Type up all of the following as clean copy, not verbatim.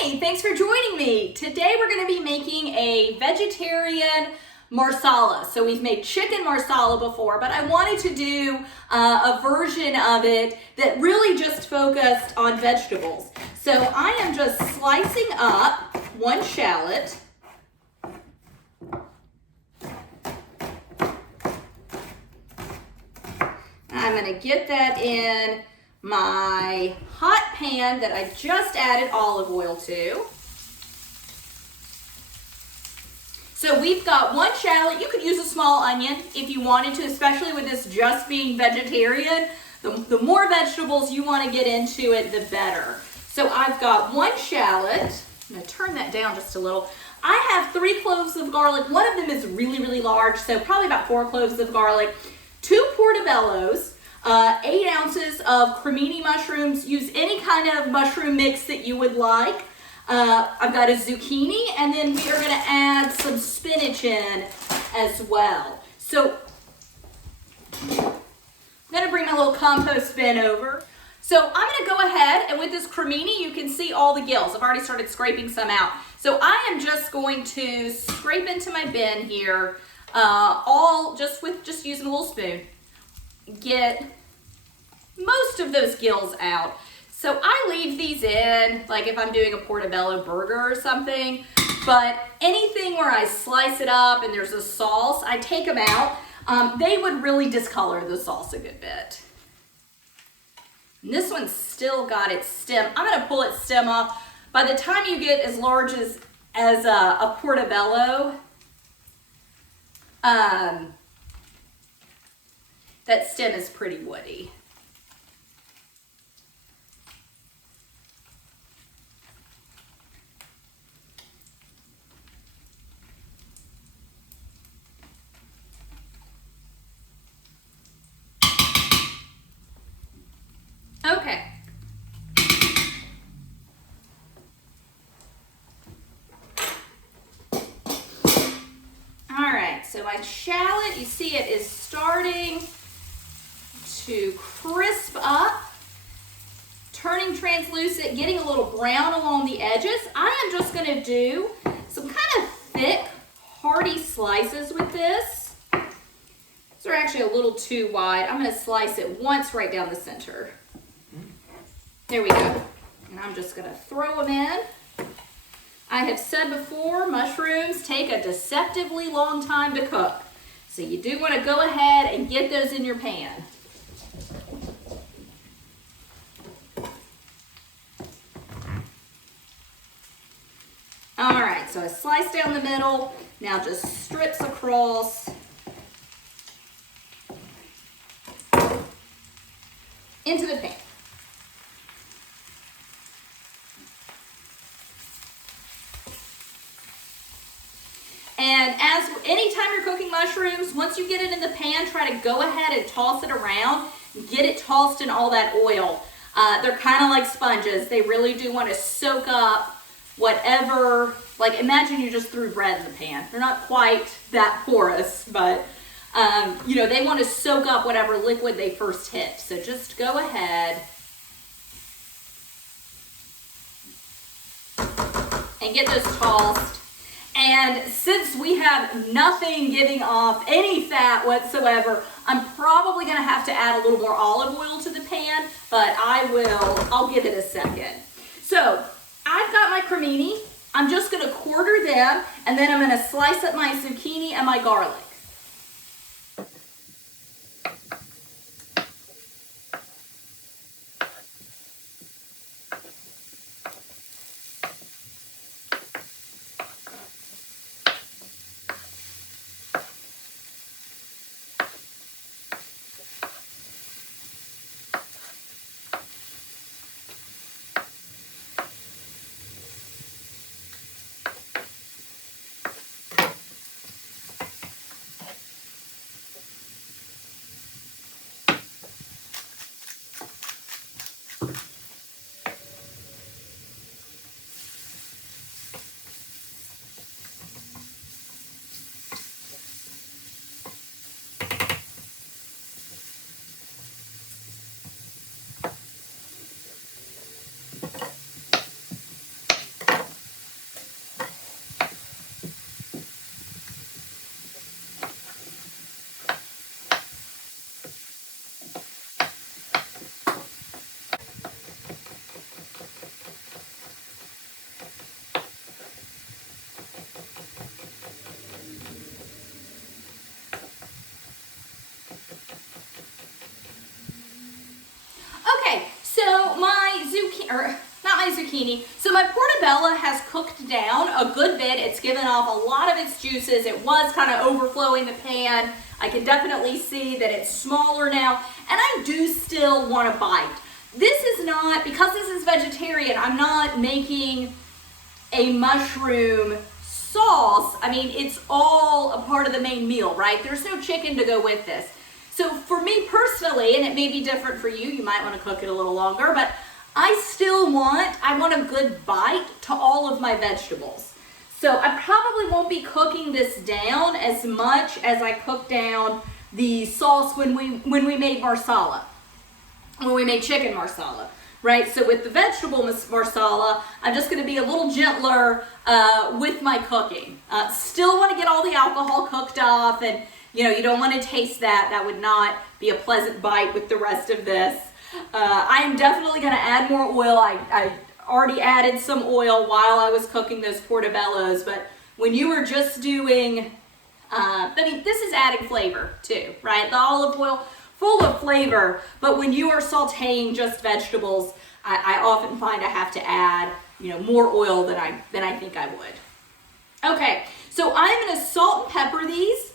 Hey, thanks for joining me. Today we're going to be making a vegetarian marsala. So we've made chicken marsala before, but I wanted to do a version of it that really just focused on vegetables. So I am just slicing up one shallot. I'm going to get that in my hot pan that I just added olive oil to. So we've got one shallot. You could use a small onion if you wanted to, especially with this just being vegetarian. The more vegetables you want to get into it, the better. So I've got one shallot. I'm going to turn that down just a little. I have 3 cloves of garlic. One of them is really, really large, so probably about 4 cloves of garlic. 2 portobellos. 8 ounces of cremini mushrooms. Use any kind of mushroom mix that you would like. I've got a zucchini, and then we are going to add some spinach in as well. So I'm going to bring my little compost bin over. So I'm going to go ahead, and with this cremini, you can see all the gills. I've already started scraping some out. So I am just going to scrape into my bin here, just using a little spoon. Get most of those gills out. So I leave these in, like if I'm doing a portobello burger or something, but anything where I slice it up and there's a sauce, I take them out. They would really discolor the sauce a good bit. And this one's still got its stem. I'm gonna pull its stem off. By the time you get as large as a portobello, that stem is pretty woody. Okay. All right, so my shallot, you see it is starting to crisp up, turning translucent, getting a little brown along the edges. I am just going to do some kind of thick, hearty slices with this. These are actually a little too wide. I'm going to slice it once right down the center. There we go. And I'm just going to throw them in. I have said before, mushrooms take a deceptively long time to cook. So you do want to go ahead and get those in your pan. All right, so I slice down the middle. Now just strips across into the pan. And anytime you're cooking mushrooms, once you get it in the pan, try to go ahead and toss it around. Get it tossed in all that oil. They're kind of like sponges. They really do want to soak up whatever, like imagine you just threw bread in the pan. They're not quite that porous, but they want to soak up whatever liquid they first hit. So just go ahead and get those tossed. And since we have nothing giving off any fat whatsoever, I'm probably going to have to add a little more olive oil to the pan, but I'll give it a second. So I've got my cremini. I'm just going to quarter them, and then I'm going to slice up my zucchini and my garlic. zucchini. So my portobello has cooked down a good bit. It's given off a lot of its juices. It was kind of overflowing the pan. I can definitely see that it's smaller now, and I do still want to bite. This is not, because this is vegetarian, I'm not making a mushroom sauce. I mean, it's all a part of the main meal, right? There's no chicken to go with this. So for me personally, and it may be different for you, you might want to cook it a little longer, but I want a good bite to all of my vegetables. So I probably won't be cooking this down as much as I cooked down the sauce when we made marsala, when we made chicken marsala, right? So with the vegetable marsala, I'm just going to be a little gentler with my cooking. Still want to get all the alcohol cooked off, and you don't want to taste that. That would not be a pleasant bite with the rest of this. I am definitely going to add more oil. I already added some oil while I was cooking those portobellos, but when you were just doing, this is adding flavor too, right? The olive oil, full of flavor, but when you are sauteing just vegetables, I often find I have to add, more oil than I think I would. Okay, so I'm going to salt and pepper these,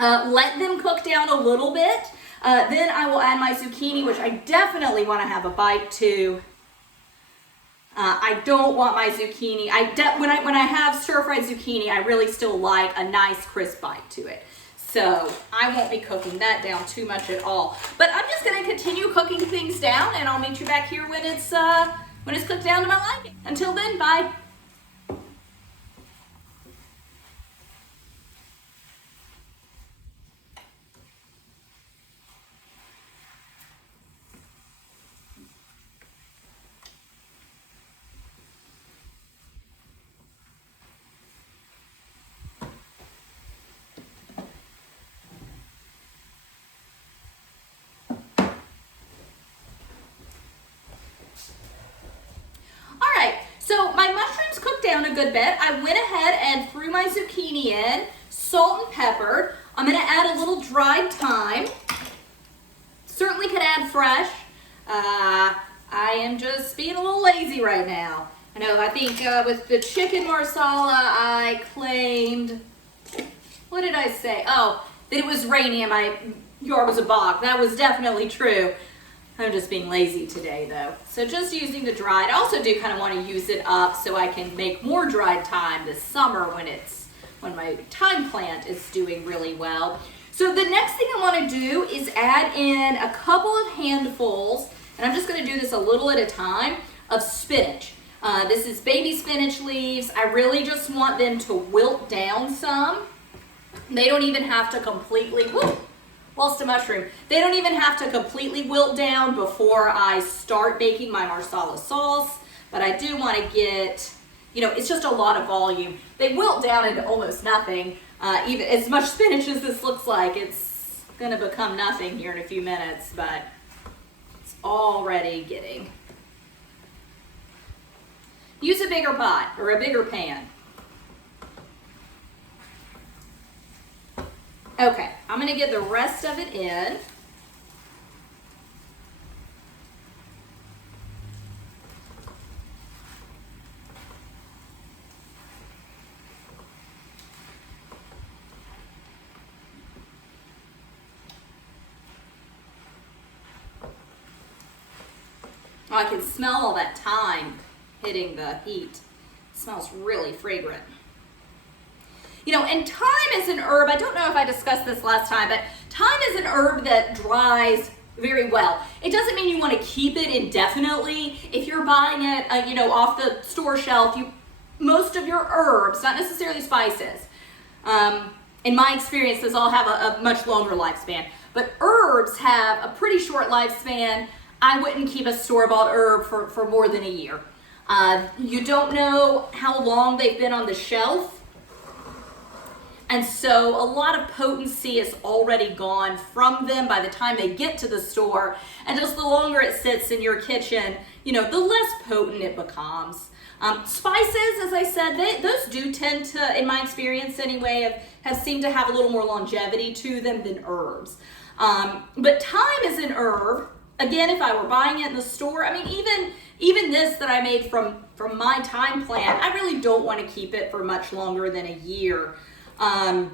let them cook down a little bit. Then I will add my zucchini, which I definitely want to have a bite to. I don't want my zucchini. When I have stir-fried zucchini, I really still like a nice crisp bite to it. So I won't be cooking that down too much at all. But I'm just going to continue cooking things down, and I'll meet you back here when it's cooked down to my liking. Until then, bye. So my mushrooms cooked down a good bit. I went ahead and threw my zucchini in, salt and peppered. I'm going to add a little dried thyme. Certainly could add fresh. I am just being a little lazy right now. I think with the chicken marsala, I claimed, what did I say? Oh, that it was rainy and my yard was a bog. That was definitely true. I'm just being lazy today though. So just using the dried. I also do kind of want to use it up so I can make more dried thyme this summer when my thyme plant is doing really well. So the next thing I want to do is add in a couple of handfuls, and I'm just going to do this a little at a time, of spinach. This is baby spinach leaves. I really just want them to wilt down some. They don't even have to completely, lost a mushroom. They don't even have to completely wilt down before I start making my marsala sauce, but I do want to get, it's just a lot of volume. They wilt down into almost nothing. Even as much spinach as this looks like, it's going to become nothing here in a few minutes, but it's already getting. Use a bigger pot or a bigger pan. Okay, I'm going to get the rest of it in. Oh, I can smell all that thyme hitting the heat. It smells really fragrant. And thyme is an herb, I don't know if I discussed this last time, but thyme is an herb that dries very well. It doesn't mean you want to keep it indefinitely. If you're buying it, off the store shelf, most of your herbs, not necessarily spices, in my experience, those all have a much longer lifespan. But herbs have a pretty short lifespan. I wouldn't keep a store-bought herb for more than a year. You don't know how long they've been on the shelf. And so a lot of potency is already gone from them by the time they get to the store. And just the longer it sits in your kitchen, the less potent it becomes. Spices, as I said, those do tend to, in my experience anyway, have seemed to have a little more longevity to them than herbs. But thyme is an herb. Again, if I were buying it in the store, even Even this that I made from my time plan, I really don't want to keep it for much longer than a year. I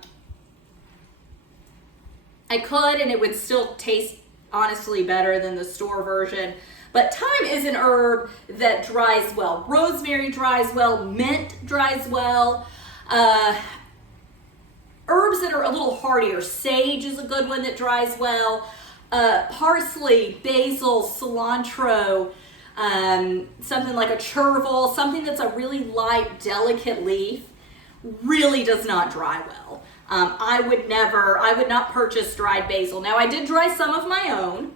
could, and it would still taste honestly better than the store version. But thyme is an herb that dries well. Rosemary dries well. Mint dries well. Herbs that are a little hardier. Sage is a good one that dries well. Parsley, basil, cilantro, something like a chervil, something that's a really light, delicate leaf, really does not dry well. I would not purchase dried basil. Now I did dry some of my own.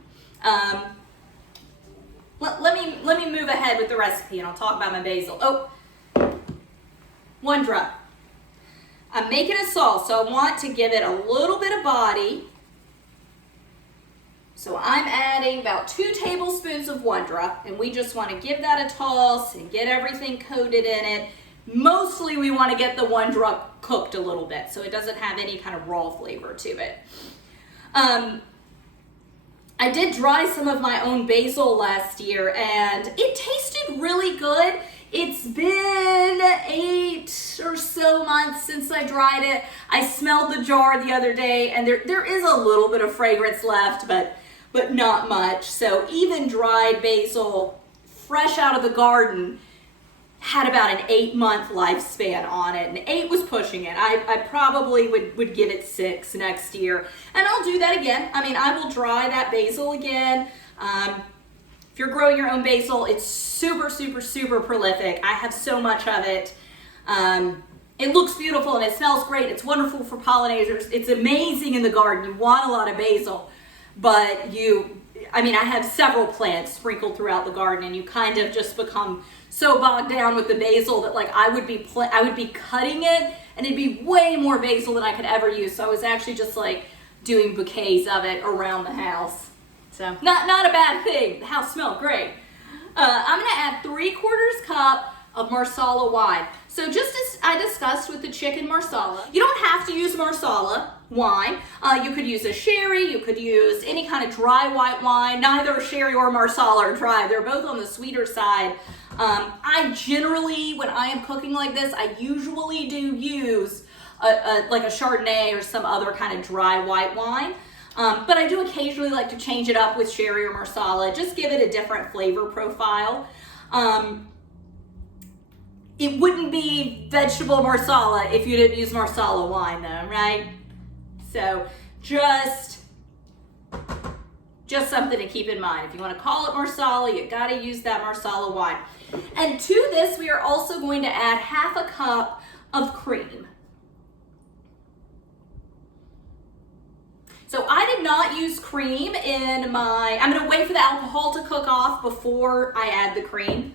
Let me move ahead with the recipe and I'll talk about my basil. Oh, 1 drop. I'm making a sauce, so I want to give it a little bit of body. So I'm adding about 2 tablespoons of 1 drop, and we just want to give that a toss and get everything coated in it. Mostly we want to get the 1 drop cooked a little bit so it doesn't have any kind of raw flavor to it. I did dry some of my own basil last year and it tasted really good. It's been 8 or so months since I dried it. I smelled the jar the other day and there is a little bit of fragrance left, but not much. So even dried basil, fresh out of the garden, had about an 8-month lifespan on it, and 8 was pushing it. I probably would give it 6 next year, and I'll do that again. I mean, I will dry that basil again. If you're growing your own basil, it's super, super, super prolific. I have so much of it. It looks beautiful and it smells great. It's wonderful for pollinators. It's amazing in the garden. You want a lot of basil, but I have several plants sprinkled throughout the garden, and you kind of just become so bogged down with the basil that like I would be cutting it and it'd be way more basil than I could ever use. So I was actually just like doing bouquets of it around the house. So not a bad thing. The house smelled great. I'm gonna add 3/4 cup of Marsala wine. So just as I discussed with the Chicken Marsala, you don't have to use Marsala wine. You could use a sherry, you could use any kind of dry white wine. Neither sherry or Marsala are dry. They're both on the sweeter side. I generally, when I am cooking like this, I usually do use like a Chardonnay or some other kind of dry white wine. But I do occasionally like to change it up with sherry or Marsala, just give it a different flavor profile. It wouldn't be vegetable Marsala if you didn't use Marsala wine though, right? So just something to keep in mind. If you want to call it Marsala, you got to use that Marsala wine. And to this, we are also going to add 1/2 cup of cream. So I did not use cream in I'm going to wait for the alcohol to cook off before I add the cream.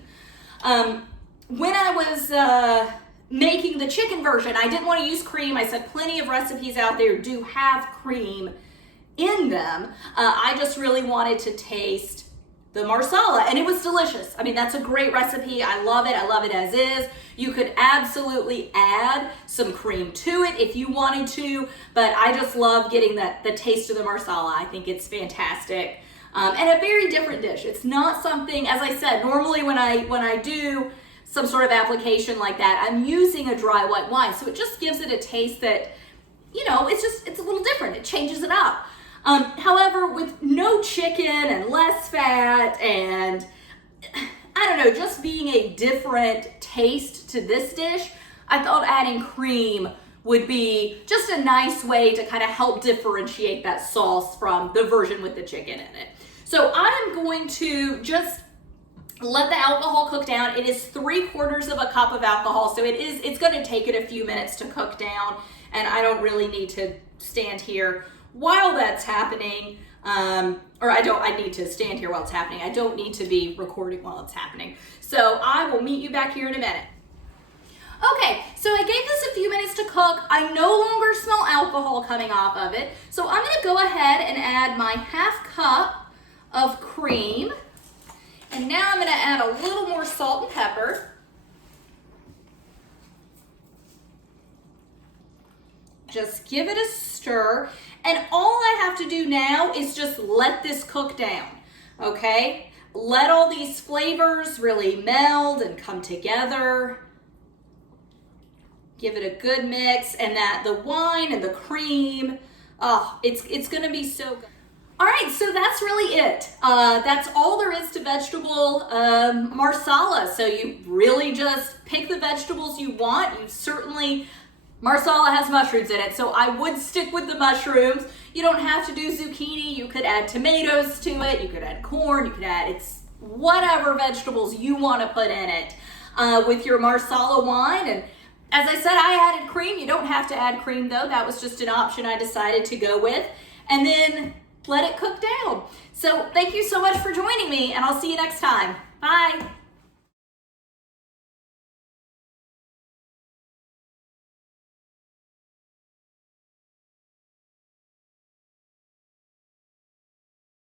When I was making the chicken version, I didn't want to use cream. I said plenty of recipes out there do have cream in them. I just really wanted to taste the Marsala, and it was delicious. I mean, that's a great recipe. I love it. I love it as is. You could absolutely add some cream to it if you wanted to, but I just love getting the taste of the Marsala. I think it's fantastic. And a very different dish. It's not something, as I said, normally when I do some sort of application like that, I'm using a dry white wine. So it just gives it a taste that, it's a little different. It changes it up. However, with no chicken and less fat and, I don't know, just being a different taste to this dish, I thought adding cream would be just a nice way to kind of help differentiate that sauce from the version with the chicken in it. So I'm going to just let the alcohol cook down. It is 3/4 cup of alcohol, so it's going to take it a few minutes to cook down, and I don't really need to stand here while that's happening, I need to stand here while it's happening. I don't need to be recording while it's happening. So I will meet you back here in a minute. Okay, so I gave this a few minutes to cook. I no longer smell alcohol coming off of it. So I'm gonna go ahead and add my 1/2 cup of cream. And now I'm gonna add a little more salt and pepper. Just give it a stir. And all I have to do now is just let this cook down, okay? Let all these flavors really meld and come together. Give it a good mix, and the wine and the cream, oh, it's gonna be so good. All right, so that's really it. That's all there is to vegetable marsala. So you really just pick the vegetables you want. Marsala has mushrooms in it, so I would stick with the mushrooms. You don't have to do zucchini. You could add tomatoes to it. You could add corn. You could add, it's whatever vegetables you want to put in it with your marsala wine. And as I said, I added cream. You don't have to add cream though. That was just an option I decided to go with. And then let it cook down. So thank you so much for joining me, and I'll see you next time. Bye.